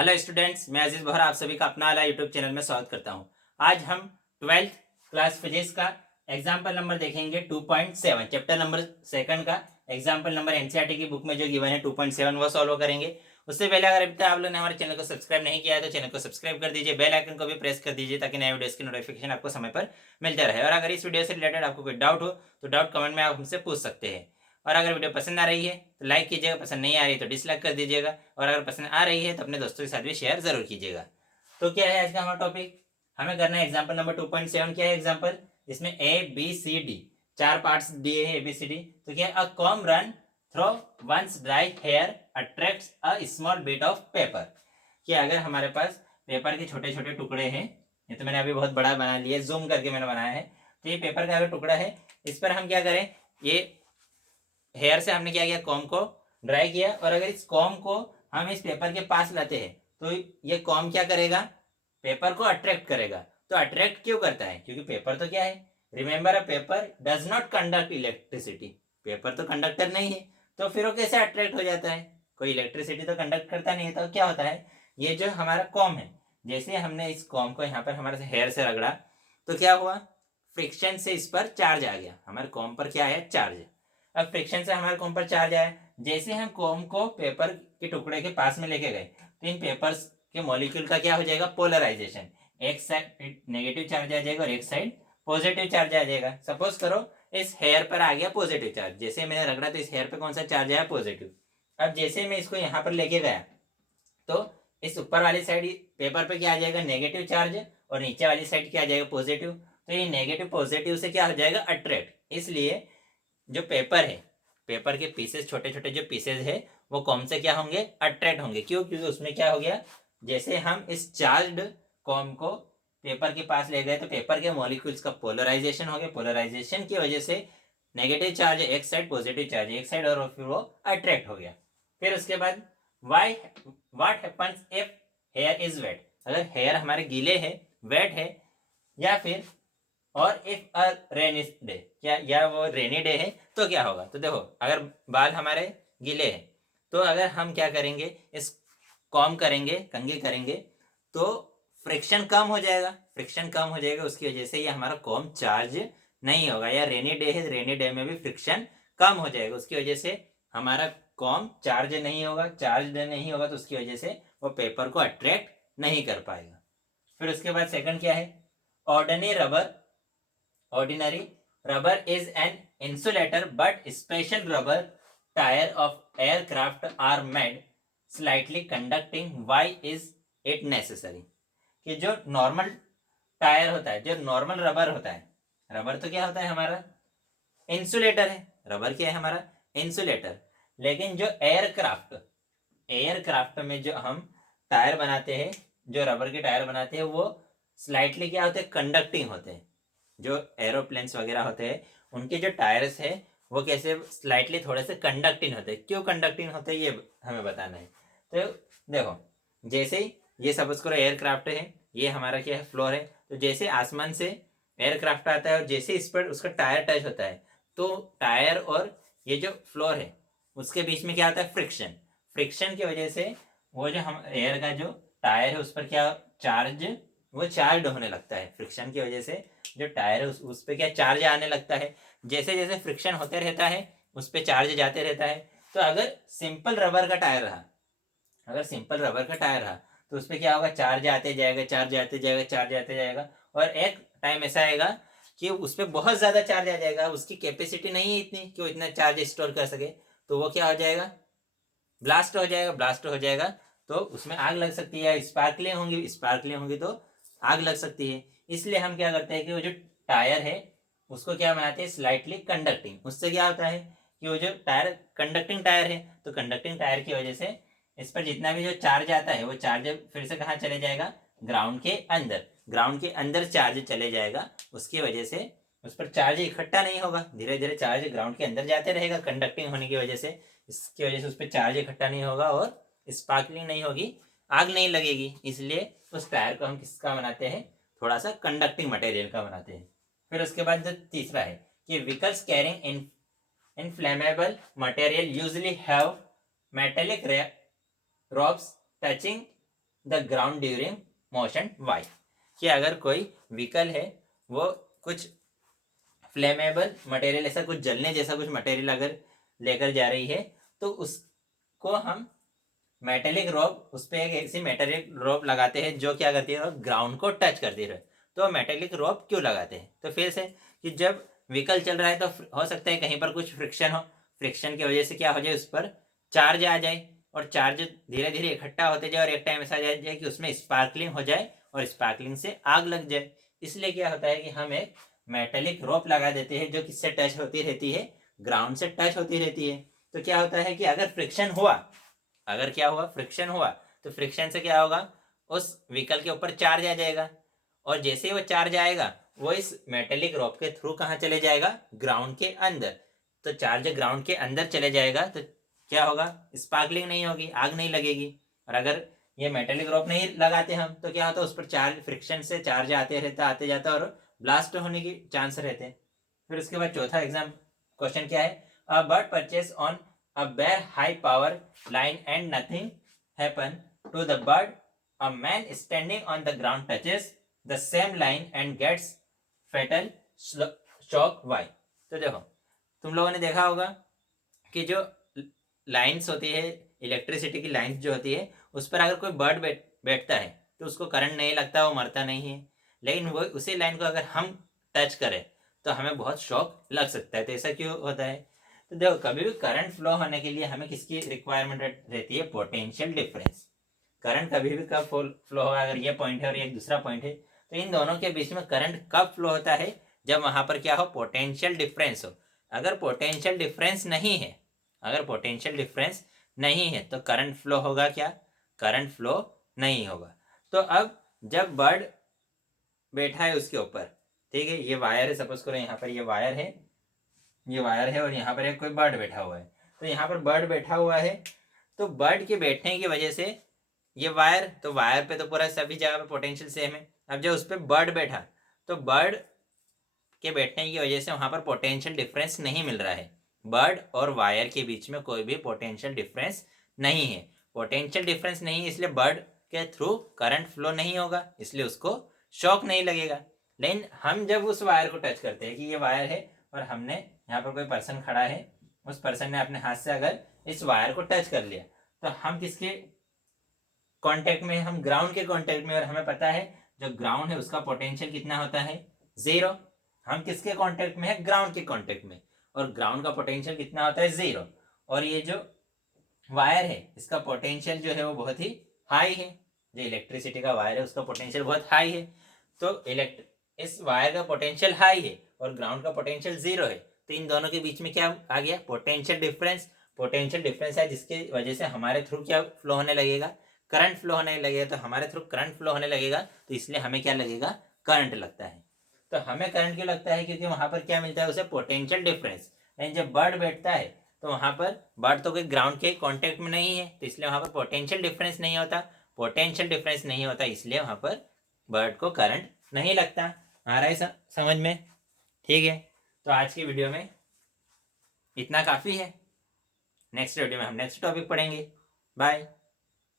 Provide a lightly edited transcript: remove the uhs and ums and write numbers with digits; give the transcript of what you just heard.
Hello students, मैं अजीज बोहरा आप सभी का अपना वाला यूट्यूब चैनल में स्वागत करता हूं। आज हम 12th क्लास फिजिक्स का एग्जाम्पल नंबर देखेंगे 2.7 चैप्टर नंबर सेकंड का एग्जाम्पल नंबर एनसीईआरटी की बुक में जो गिवन है 2.7 वो सॉल्व करेंगे। उससे पहले अगर अभी तक आप लोगों ने हमारे चैनल को सब्सक्राइब नहीं किया है तो चैनल को सब्सक्राइब कर दीजिए, बेल आइकन को भी प्रेस कर दीजिए ताकि नए वीडियोस की नोटिफिकेशन आपको समय पर मिलते रहे। और अगर इस वीडियो से रिलेटेड आपको कोई डाउट हो तो डाउट कमेंट में आप हमसे पूछ सकते हैं। और अगर वीडियो पसंद आ रही है तो लाइक कीजिएगा, पसंद नहीं आ रही है तो डिसलाइक कर दीजिएगा, और अगर पसंद आ रही है तो अपने दोस्तों के साथ भी शेयर जरूर कीजिएगा। तो क्या है आज का हमारा टॉपिक, हमें करना है एग्जांपल नंबर 2.7। क्या है एग्जांपल, इसमें ए बी सी डी चार पार्ट्स दिए हैं, ए बी सी डी। तो क्या a comb run through once dry hair attracts a small bit of paper. कि अगर हमारे पास पेपर के छोटे छोटे टुकड़े हैं, ये तो मैंने अभी बहुत बड़ा बना लिया, जूम करके मैंने बनाया है। तो ये पेपर का अगर टुकड़ा है, इस पर हम क्या करें, ये हेयर से हमने क्या किया, कॉम को ड्राई किया, और अगर इस कॉम को हम इस पेपर के पास लाते हैं तो ये कॉम क्या करेगा, पेपर को अट्रैक्ट करेगा। तो अट्रैक्ट क्यों करता है, क्योंकि पेपर तो क्या है, remember a paper does not conduct electricity, paper तो कंडक्टर नहीं है। तो फिर वो कैसे अट्रैक्ट हो जाता है, कोई इलेक्ट्रिसिटी तो कंडक्ट करता नहीं है। तो क्या होता है, ये जो हमारा कॉम है, जैसे हमने इस कॉम को यहाँ पर हमारे हेयर से रगड़ा तो क्या हुआ, फ्रिक्शन से इस पर चार्ज आ गया, हमारे कॉम पर क्या है, चार्ज। अब फ्रिक्शन से हमारे कॉम पर चार्ज आया, जैसे हम कॉम को पेपर के टुकड़े के पास में लेके गए तो इन पेपर्स के मॉलिक्यूल का क्या हो जाएगा, पोलराइजेशन। एक साइड नेगेटिव चार्ज आ जाएगा और एक साइड पॉजिटिव चार्ज आ जाएगा। सपोज करो इस हेयर पर आ गया पॉजिटिव चार्ज, जैसे मैंने रगड़ा तो इस हेयर पे कौन सा चार्ज आया, पॉजिटिव। अब जैसे मैं इसको यहाँ पर लेके गया तो इस ऊपर वाली साइड पेपर पे क्या आ जाएगा, नेगेटिव चार्ज, और नीचे वाली साइड क्या आ जाएगा, पॉजिटिव। तो ये नेगेटिव पॉजिटिव से क्या हो जाएगा, अट्रैक्ट। इसलिए जो पेपर है, पेपर के पीसेस, छोटे छोटे जो पीसेस है वो कॉम से क्या होंगे, अट्रैक्ट होंगे। क्यों, क्योंकि उसमें क्या हो गया, जैसे हम इस चार्ज्ड कॉम को पेपर के पास ले गए तो पेपर के मॉलिक्यूल्स का पोलराइजेशन हो गया, पोलराइजेशन की वजह से नेगेटिव चार्ज एक साइड, पॉजिटिव चार्ज एक साइड, और फिर वो अट्रैक्ट हो गया। फिर उसके बाद why what happens if hair is wet, अगर हेयर हमारे गीले है, वेट है, या फिर और इफ अ रेनी डे, क्या या वो रेनी डे है तो क्या होगा। तो देखो, अगर बाल हमारे गीले हैं तो अगर हम क्या करेंगे, इस कॉम करेंगे, कंघी करेंगे तो फ्रिक्शन कम हो जाएगा, फ्रिक्शन कम हो जाएगा, उसकी वजह से ये हमारा कॉम चार्ज नहीं होगा। या रेनी डे है, रेनी डे में भी फ्रिक्शन कम हो जाएगा, उसकी वजह से हमारा कॉम चार्ज नहीं होगा, चार्ज नहीं होगा तो उसकी वजह से वो पेपर को अट्रैक्ट नहीं कर पाएगा। फिर उसके बाद सेकंड क्या है, ordinary rubber, ordinary rubber is an insulator but special rubber tire of aircraft are made slightly conducting. Why is it necessary? कि जो नॉर्मल टायर होता है, जो नॉर्मल रबर होता है, रबर तो क्या होता है हमारा, इंसुलेटर है। रबर क्या है हमारा, इंसुलेटर। लेकिन जो एयरक्राफ्ट, एयरक्राफ्ट में जो हम टायर बनाते हैं, जो रबर के टायर बनाते हैं, वो स्लाइटली क्या होते हैं, कंडक्टिंग होते हैं। जो एरोप्लेन्स वगैरह होते हैं उनके जो टायर्स है वो कैसे, स्लाइटली थोड़े से कंडक्टिंग होते हैं। क्यों कंडक्टिंग होते हैं ये हमें बताना है। तो देखो, जैसे ही ये सपोज करो एयरक्राफ्ट है, ये हमारा क्या है, फ्लोर है। तो जैसे आसमान से एयरक्राफ्ट आता है और जैसे इस पर उसका टायर टच होता है तो टायर और ये जो फ्लोर है उसके बीच में क्या आता है, फ्रिक्शन। फ्रिक्शन की वजह से वो जो हम एयर का जो टायर है उस पर क्या चार्ज, वो चार्ज होने लगता है। फ्रिक्शन की वजह से जो टायर है उस पर क्या चार्ज आने लगता है। जैसे जैसे फ्रिक्शन होते रहता है उस पर चार्ज जाते रहता है। तो अगर सिंपल रबर का टायर रहा, अगर सिंपल रबर का टायर रहा तो उस पर क्या होगा, चार्ज आते जाएगा, चार्ज आते जाएगा, चार्ज आते जाएगा, और एक टाइम ऐसा आएगा कि उस पर बहुत ज़्यादा चार्ज आ जाएगा, उसकी कैपेसिटी नहीं है इतनी कि वो इतना चार्ज स्टोर कर सके। तो वो क्या हो जाएगा, ब्लास्ट हो जाएगा, ब्लास्ट हो जाएगा। तो उसमें आग लग सकती है, स्पार्कलिंग होंगी, स्पार्कलिंग होंगी तो आग लग सकती है। इसलिए हम क्या करते हैं कि वो जो टायर है उसको क्या बनाते हैं, स्लाइटली कंडक्टिंग। उससे क्या होता है कि वो जो टायर कंडक्टिंग टायर है तो कंडक्टिंग टायर की वजह से इस पर जितना भी जो चार्ज आता है वो चार्ज फिर से कहाँ चले जाएगा, ग्राउंड के अंदर, ग्राउंड के अंदर चार्ज चले जाएगा। उसकी वजह से उस पर चार्ज इकट्ठा नहीं होगा, धीरे धीरे चार्ज ग्राउंड के अंदर जाते रहेगा कंडक्टिंग होने की वजह से। इसकी वजह से उस पर चार्ज इकट्ठा नहीं होगा और स्पार्कलिंग नहीं होगी, आग नहीं लगेगी। इसलिए उस टायर को हम किसका बनाते हैं, थोड़ा सा कंडक्टिंग मटेरियल का बनाते हैं। फिर उसके बाद जो तीसरा है कि vehicles carrying inflammable material usually have metallic rods touching the ground during motion why, कि अगर कोई व्हीकल है वो कुछ फ्लेमेबल मटेरियल, ऐसा कुछ जलने जैसा कुछ मटेरियल अगर लेकर जा रही है तो उसको हम मेटेलिक रोप, उस पर एक ऐसी मेटेलिक रोप लगाते हैं जो क्या करती है, ग्राउंड को टच करती है। तो मेटेलिक रोप क्यों लगाते हैं, तो फिर से कि जब व्हीकल चल रहा है तो हो सकता है कहीं पर कुछ फ्रिक्शन हो, फ्रिक्शन की वजह से क्या हो जाए, उस पर चार्ज आ जाए और चार्ज धीरे धीरे इकट्ठा होते जाए और एक टाइम ऐसा आ जाए कि उसमें स्पार्कलिंग हो जाए और स्पार्कलिंग से आग लग जाए। इसलिए क्या होता है कि हम एक मेटेलिक रोप लगा देते हैं जो किससे टच होती रहती है, ग्राउंड से टच होती रहती है। तो क्या होता है कि अगर फ्रिक्शन हुआ, अगर क्या हुआ, फ्रिक्शन हुआ, तो फ्रिक्शन से क्या होगा, उस व्हीकल के ऊपर चार्ज आ जाएगा और जैसे ही वो चार्ज आएगा वो इस मेटेलिक रॉप के थ्रू कहाँ चले जाएगा, ग्राउंड के अंदर। तो चार्ज ग्राउंड के अंदर चले जाएगा तो क्या होगा, स्पार्कलिंग नहीं होगी, आग नहीं लगेगी। और अगर ये मेटेलिक रॉप नहीं लगाते हम तो क्या होता है, उस पर चार्ज, फ्रिक्शन से चार्ज आते रहता, आते जाता और ब्लास्ट होने की चांस रहते हैं। फिर उसके बाद चौथा एग्जाम क्वेश्चन क्या है, a bird purchase on a bare high power line and nothing happen to the bird. A man standing on the ground touches the same line and gets fatal shock. Why? तो देखो, तुम लोगों ने देखा होगा कि जो लाइंस होती है, इलेक्ट्रिसिटी की लाइंस जो होती है, उस पर अगर कोई बर्ड बैठता है तो उसको करंट नहीं लगता, वो मरता नहीं है। लेकिन वो उसी लाइन को अगर हम टच करें तो हमें बहुत शॉक लग सकता है। तो ऐसा क्यों होता है, तो देखो, कभी भी करंट फ्लो होने के लिए हमें किसकी रिक्वायरमेंट रहती है, पोटेंशियल डिफरेंस। करंट कभी भी कब फ्लो होगा, अगर ये पॉइंट है और एक दूसरा पॉइंट है तो इन दोनों के बीच में करंट कब फ्लो होता है, जब वहां पर क्या हो, पोटेंशियल डिफरेंस हो। अगर पोटेंशियल डिफरेंस नहीं है, अगर पोटेंशियल डिफरेंस नहीं है तो करंट फ्लो होगा क्या, करंट फ्लो नहीं होगा। तो अब जब बर्ड बैठा है उसके ऊपर, ठीक है, ये वायर है, सपोज करो यहाँ पर ये वायर है, ये वायर है और यहाँ पर एक कोई बर्ड बैठा हुआ है। तो यहाँ पर बर्ड बैठा हुआ है, तो बर्ड के बैठने की वजह से ये वायर, तो वायर पे तो पूरा सभी जगह पे पोटेंशियल सेम है। अब जब उस पर बर्ड बैठा तो बर्ड के बैठने की वजह से वहां पर पोटेंशियल डिफरेंस नहीं मिल रहा है। बर्ड और वायर के बीच में कोई भी पोटेंशियल डिफरेंस नहीं है। पोटेंशियल डिफरेंस नहीं है इसलिए बर्ड के थ्रू करंट फ्लो नहीं होगा, इसलिए उसको शॉक नहीं लगेगा। लेकिन हम जब उस वायर को टच करते हैं कि ये वायर है और हमने यहाँ पर कोई पर्सन खड़ा है, उस पर्सन ने अपने हाथ से अगर इस वायर को टच कर लिया तो हम किसके कांटेक्ट में, हम ग्राउंड के कांटेक्ट में। और हमें पता है जो ग्राउंड है उसका पोटेंशियल कितना होता है, 0। हम किसके कांटेक्ट में है, ग्राउंड के कांटेक्ट में, और ग्राउंड का पोटेंशियल कितना होता है, 0। और ये जो वायर है इसका पोटेंशियल जो है वो बहुत ही हाई है, जो इलेक्ट्रिसिटी का वायर है उसका पोटेंशियल बहुत हाई है। तो इस वायर का पोटेंशियल हाई है और ग्राउंड का पोटेंशियल 0 है, तो इन दोनों के बीच में क्या आ गया, पोटेंशियल डिफरेंस। पोटेंशियल डिफरेंस है जिसकी वजह से हमारे थ्रू क्या फ्लो होने लगेगा, करंट फ्लो होने लगेगा। तो हमारे थ्रू करंट फ्लो होने लगेगा तो इसलिए हमें क्या लगेगा, करंट लगता है। तो हमें करंट क्यों लगता है, क्योंकि वहां पर क्या मिलता है उसे, पोटेंशियल डिफरेंस। लेकिन जब बर्ड बैठता है तो वहां पर बर्ड तो कोई ग्राउंड के कांटेक्ट में नहीं है, तो इसलिए वहां पर पोटेंशियल डिफरेंस नहीं होता। पोटेंशियल डिफरेंस नहीं होता इसलिए वहां पर बर्ड को करंट नहीं लगता। आ रहा है समझ में, ठीक है। तो आज की वीडियो में इतना काफ़ी है। नेक्स्ट वीडियो में हम नेक्स्ट टॉपिक पढ़ेंगे। बाय।